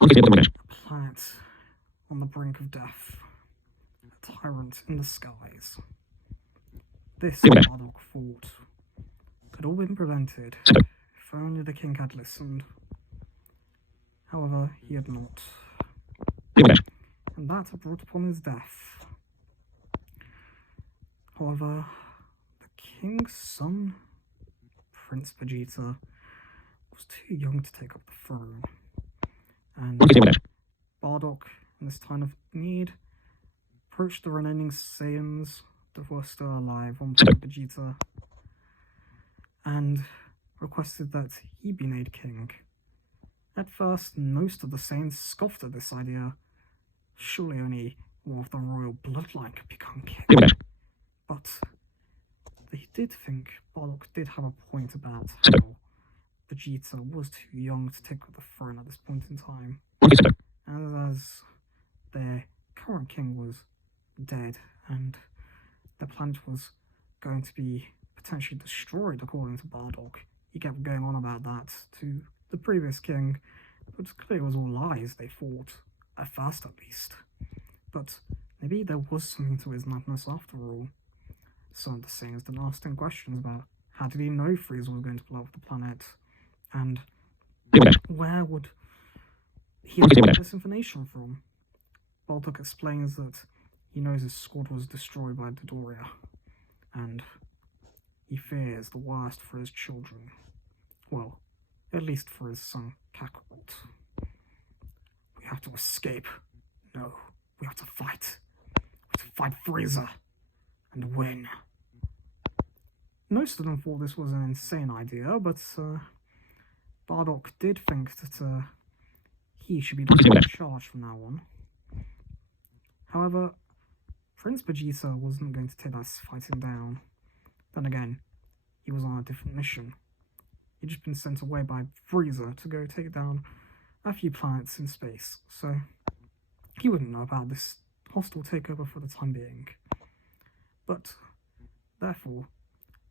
A planet on the brink of death. A tyrant in the skies. This, Bardock thought, could all been prevented if only the king had listened. However, he had not. And that brought upon his death. However, the king's son, Prince Vegeta, was too young to take up the throne. And Bardock, in this time of need, approached the remaining Saiyans that were still alive on planet Vegeta and requested that he be made king. At first, most of the Saiyans scoffed at this idea. Surely only one of the royal bloodline could become king. But they did think Bardock did have a point about how Vegeta was too young to take up the throne at this point in time. And as their current king was dead and the planet was going to be potentially destroyed according to Bardock, he kept going on about that to the previous king, but clearly it was all lies, they thought, at first at least. But maybe there was something to his madness after all. Some of the Saiyans then asked him questions about how did he know Frieza was going to blow up the planet, and where would he get this information from? Bardock explains that he knows his squad was destroyed by Dodoria, and he fears the worst for his children. Well, at least for his son, Kakarot. We have to escape. No, we have to fight. We have to fight Frieza and win. Most of them thought this was an insane idea, but Bardock did think that he should be the one in charge from now on. However, Prince Vegeta wasn't going to take that fighting down. Then again, he was on a different mission. He'd just been sent away by Frieza to go take down a few planets in space, so he wouldn't know about this hostile takeover for the time being. But, therefore,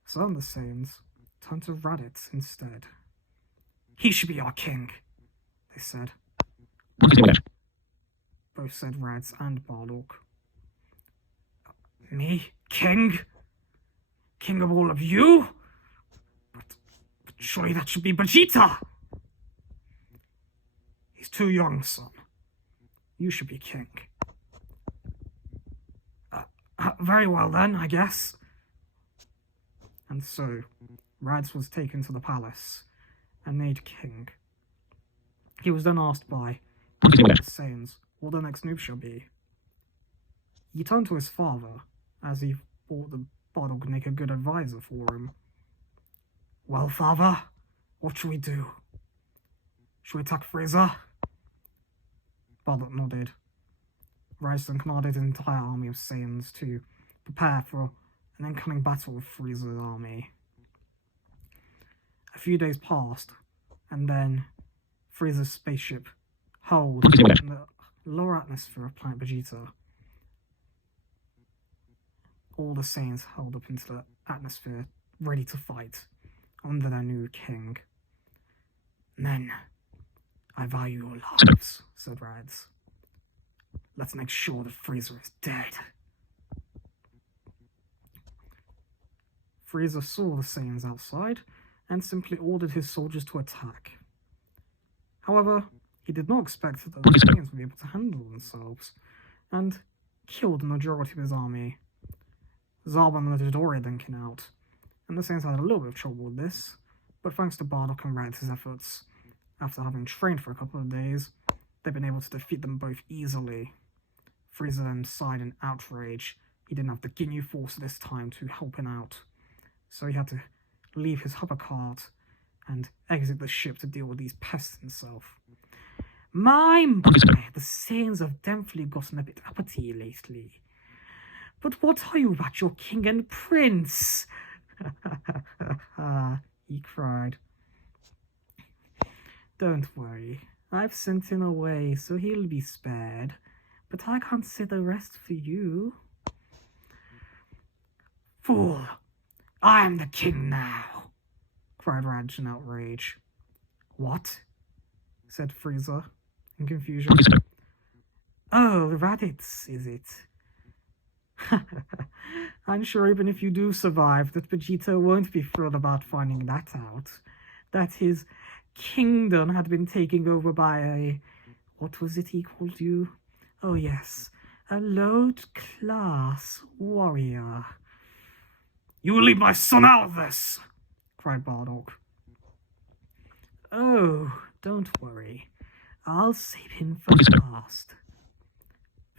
some of the Saiyans turned to Raditz instead. He should be our king, they said. Both said Raditz and Bardock. Me? King? King of all of you? But surely that should be Vegeta! He's too young, son. You should be king. Very well then, I guess. And so, Raditz was taken to the palace and made king. He was then asked by the Saiyans what the next move shall be. He turned to his father, as he thought that Bardock would make a good advisor for him. Well, father, what shall we do? Shall we attack Frieza? Bardock nodded. Raditz then commanded an entire army of Saiyans to prepare for an incoming battle with Frieza's army. A few days passed, and then Frieza's spaceship hurled in the lower atmosphere of planet Vegeta. All the Saiyans hurled up into the atmosphere, ready to fight under their new king. Men, I value your lives, said Raditz. Let's make sure that Frieza is dead. Frieza saw the Saiyans outside and simply ordered his soldiers to attack. However, he did not expect that the Saiyans would be able to handle themselves, and killed the majority of his army. Zaba and the Dodoria then came out, and the Saiyans had a little bit of trouble with this, but thanks to Bardock and Raditz's efforts, after having trained for a couple of days, they've been able to defeat them both easily. Frieza then sighed in outrage. He didn't have the Ginyu Force this time to help him out, so he had to leave his hover cart and exit the ship to deal with these pests himself. My, the Saiyans have definitely gotten a bit uppity lately. But what are you about your king and prince? He cried. Don't worry, I've sent him away, so he'll be spared. But I can't say the rest for you. Fool! I am the king now! Cried Raditz in outrage. What? Said Frieza, in confusion. Oh, Raditz, is it? I'm sure even if you do survive, that Vegeta won't be thrilled about finding that out. That his kingdom had been taken over by a... what was it he called you? Oh yes, a low-class warrior. You will leave my son out of this! Cried Bardock. Oh, don't worry. I'll save him for last.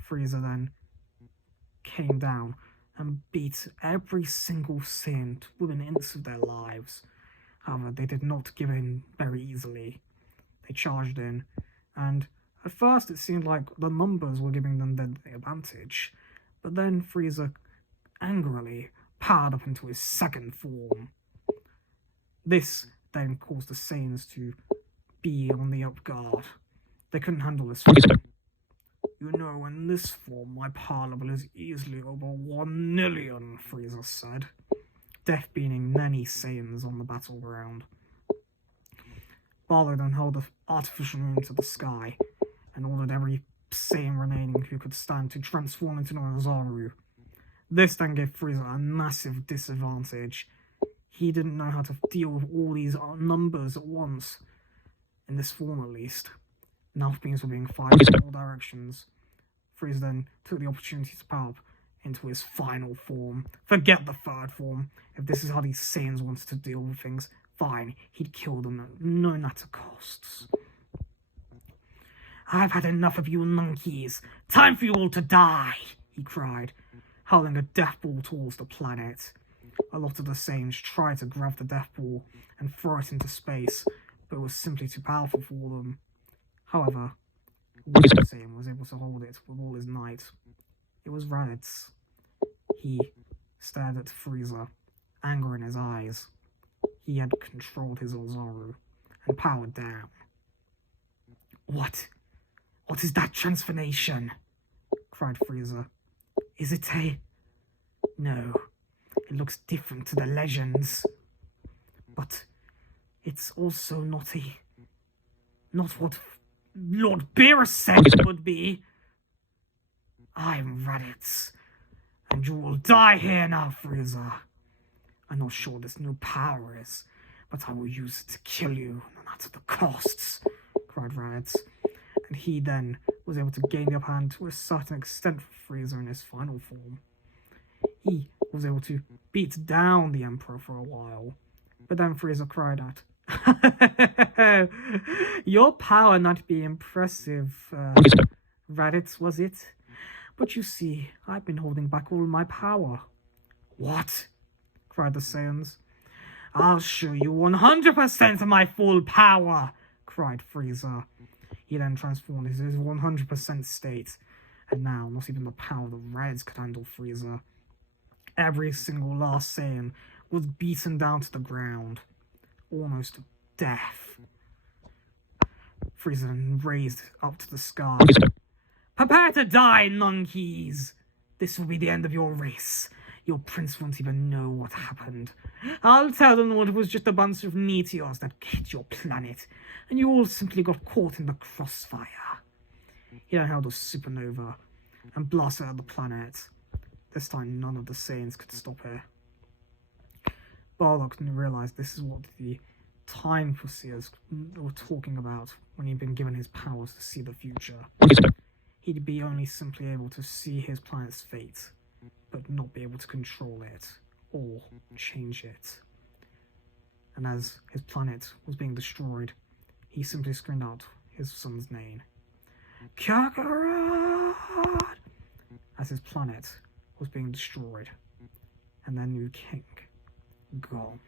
Frieza then came down and beat every single Saiyan within an inch of their lives. However, they did not give in very easily. They charged in, and at first it seemed like the numbers were giving them the advantage, but then Frieza angrily powered up into his second form. This then caused the Saiyans to be on the up guard. They couldn't handle this form. You know, in this form, my power level is easily over 1 million, Frieza said, death beaming many Saiyans on the battleground. Bardock then held the artificial moon to the sky and ordered every Saiyan remaining who could stand to transform into an Ozaru. This then gave Frieza a massive disadvantage. He didn't know how to deal with all these numbers at once, in this form at least. Mouth beams were being fired in all directions. Frieza then took the opportunity to power up into his final form. Forget the third form. If this is how these Saiyans wanted to deal with things, fine, he'd kill them at no matter costs. I've had enough of you monkeys. Time for you all to die, he cried, hurling a death ball towards the planet. A lot of the Saiyans tried to grab the death ball and throw it into space, but it was simply too powerful for them. However, one Saiyan was able to hold it with all his might. It was Raditz. He stared at Frieza, anger in his eyes. He had controlled his Ozaru and powered down. What? What is that transformation? Cried Frieza. Is it a... No, it looks different to the legends. But it's also not what Lord Beerus said it would be. I'm Raditz, and you will die here now, Frieza. I'm not sure this new power is, but I will use it to kill you, no matter the costs, cried Raditz. And he then was able to gain the upper hand to a certain extent for Frieza in his final form. He was able to beat down the Emperor for a while, but then Frieza cried out, your power not be impressive, Raditz, was it? But you see, I've been holding back all my power. What? Cried the Saiyans. I'll show you 100% of my full power, cried Frieza. He then transformed into his 100% state, and now not even the power of the Reds could handle Frieza. Every single last Saiyan was beaten down to the ground, almost to death. Frieza then raised up to the sky. Prepare to die, monkeys! This will be the end of your race. Your prince won't even know what happened. I'll tell them that it was just a bunch of meteors that hit your planet, and you all simply got caught in the crossfire. He then held a supernova and blasted at the planet. This time none of the Saiyans could stop it. Bardock didn't realize this is what the time foreseers were talking about when he'd been given his powers to see the future. He'd be only simply able to see his planet's fate, but not be able to control it or change it. And as his planet was being destroyed, he simply screamed out his son's name, Kakarot! As his planet was being destroyed, and their new king gone.